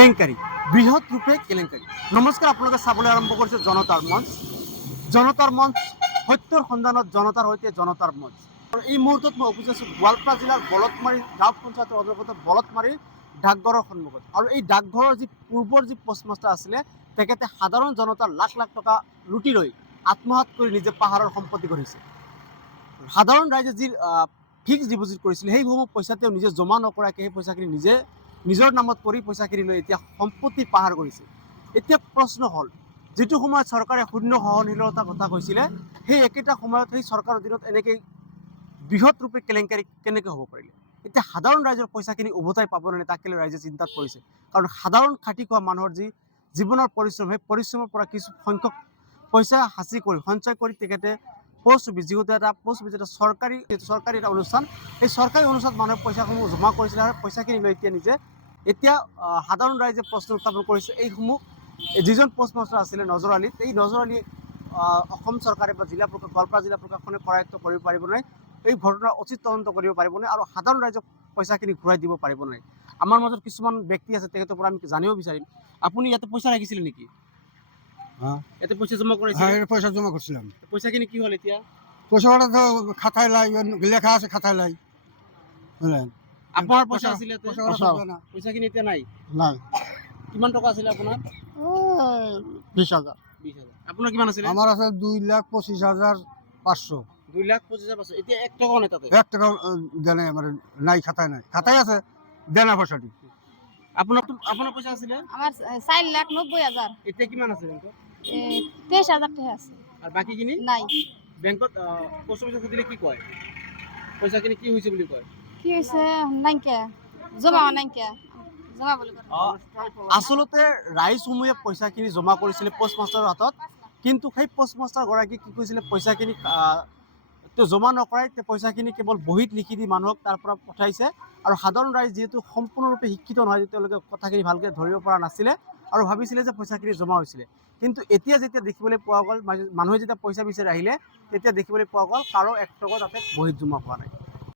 কেলেংকাৰী বৃহৎ ৰূপে কেলেংকাৰী। নমস্কাৰ, আপোনালোকে চাবলৈ আৰম্ভ কৰিছে জনতাৰ মঞ্চ। জনতাৰ মঞ্চ, সত্যৰ সন্ধানত জনতাৰ সৈতে জনতাৰ মঞ্চ। আৰু এই মুহূৰ্তত মই উপস্থিত আছোঁ গোৱালপাৰা জিলাৰ বলতমাৰী গাঁও পঞ্চায়তৰ অন্তৰ্গত বলতমাৰীৰ ডাকঘৰৰ সন্মুখত। আৰু এই ডাকঘৰৰ যি পূৰ্বৰ যি পোষ্টমাষ্টাৰ আছিলে, তেখেতে সাধাৰণ জনতাৰ লাখ লাখ টকা লুটি লৈ আত্মসাৎ কৰি নিজে পাহাৰৰ সম্পত্তি গঢ়িছে। সাধাৰণ ৰাইজে যি ফিক্স ডিপজিট কৰিছিল, সেইসমূহ পইচা তেওঁ নিজে জমা নকৰাকৈ সেই পইচাখিনি নিজে নিজৰ নামত কৰি পইচাখিনি লৈ এতিয়া সম্পত্তি পাহাৰ কৰিছে। এতিয়া প্ৰশ্ন হ'ল, যিটো সময়ত চৰকাৰে শূন্য সহনশীলতাৰ কথা কৈছিলে, সেই একেটা সময়ত সেই চৰকাৰৰ অধীনত এনেকৈ বৃহৎ ৰূপে কেলেংকাৰী কেনেকৈ হ'ব পাৰিলে? এতিয়া সাধাৰণ ৰাইজৰ পইচাখিনি উভতাই পাবলৈ নাই, তাকে লৈ ৰাইজে চিন্তাত পৰিছে। কাৰণ সাধাৰণ খাটি খোৱা মানুহৰ যি জীৱনৰ পৰিশ্ৰম, সেই পৰিশ্ৰমৰ পৰা কিছু সংখ্যক পইচা সাঁচি কৰি সঞ্চয় কৰি তেখেতে পোষ্ট অফিচ, যিহেতু এটা পোষ্ট অফিচ এটা চৰকাৰী এটা অনুষ্ঠান, এই চৰকাৰী অনুষ্ঠানত মানুহে পইচাসমূহ জমা কৰিছিলে আৰু পইচাখিনি লৈ এতিয়া সাধাৰণ ৰাইজে প্ৰশ্ন উত্থাপন কৰিছে, এইসমূহ যিজন পোষ্টমাষ্টাৰ আছিলে নজৰ আলী, এই নজৰ আলী অসম চৰকাৰে বা জিলা প্ৰশাসন, গোৱালপাৰা জিলা প্ৰশাসনে কৰায়ত্ব কৰিব পাৰিব নাই, এই ঘটনাৰ উচিত তদন্ত কৰিব পাৰিব নাই, আৰু সাধাৰণ ৰাইজক পইচাখিনি ঘূৰাই দিব পাৰিব নাই। আমাৰ মাজত কিছুমান ব্যক্তি আছে, তেখেতৰ পৰা আমি জানিব বিচাৰিম, আপুনি ইয়াতে পইচা ৰাখিছিলে নেকি? ইয়াতে পইচা জমা কৰিছিল? পয়সা জমা করছিলাম। পইচাখিনি কি হ'ল এতিয়া? পয়সাটা তো খাতায় লাই, লেখা আছে খাতায় লাই, বুঝলেন? আপোনাৰ পইচা আছিলে ইয়াতে? পয়সাখিনি এতিয়া নাই? নাই। কিমান টকা আছিলে আপোনাৰ? 20,000। 20,000। আপোনাৰ কিমান আছিলে? আমার আছে 2,25,500। 2,25,500। এতিয়া 1 টকাও নাই তাতে? 1 টাকা দেনে আমার নাই, খাতায় নাই। খাতায় আছে দেনা পয়সাটি। আপোনাৰ পইচা আছিলে? আমার 4,90,000। এতিয়া কিমান আছে বেংকত? 23,000 টাকা আছে। আৰু বাকীখিনি? নাই। বেংকত পোষ্ট অফিচত সুধিলে কি কয়? পইচাখিনি কি হৈছে বুলি কয়? কি হৈছে নাইকিয়া, জমা নাইকিয়া, জমা বুলি কয়। আচলতে ৰাইজসমূহে পইচাখিনি জমা কৰিছিলে পোষ্টমাষ্টাৰৰ হাতত, কিন্তু সেই পোষ্টমাষ্টাৰগৰাকী কি কৰিছিলে, পইচাখিনি তেওঁ জমা নকৰাই তেওঁ পইচাখিনি কেৱল বহীত লিখি দি মানুহক তাৰ পৰা পঠাইছে। আৰু সাধাৰণ ৰাইজ যিহেতু সম্পূৰ্ণৰূপে শিক্ষিত নহয়, তেওঁলোকে কথাখিনি ভালকৈ ধৰিব পৰা নাছিলে আৰু ভাবিছিলে যে পইচাখিনি জমা হৈছিলে। কিন্তু এতিয়া যেতিয়া দেখিবলৈ পোৱা গ'ল, মানুহে যেতিয়া পইচা বিচাৰি আহিলে, তেতিয়া দেখিবলৈ পোৱা গ'ল কাৰো 1 টকা তাতে বহীত জমা হোৱা নাই।